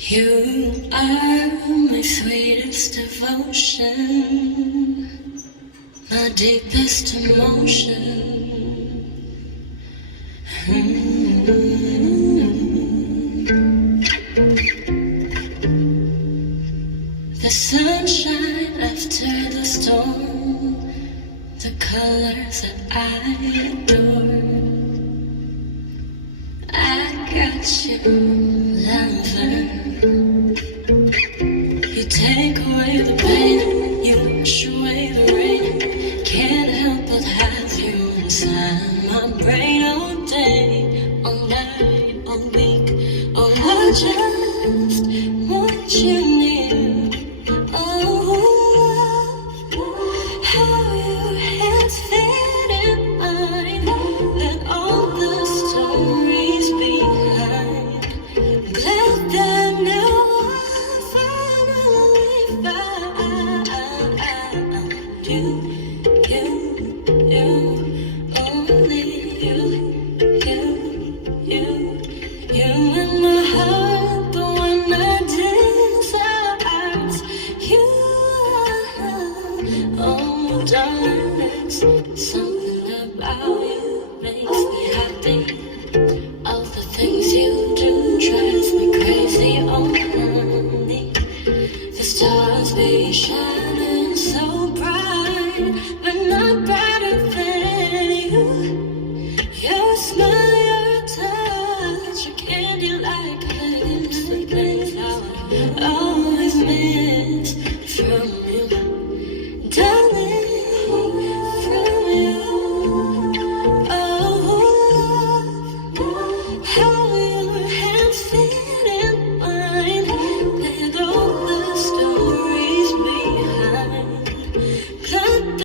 You are my sweetest devotion, my deepest emotion. The sunshine after the storm, the colors that I adore. I got you, lover. You take away the pain, you wash away the rain. Can't help but have you inside my brain all day, all night, all week. Oh, I just want you.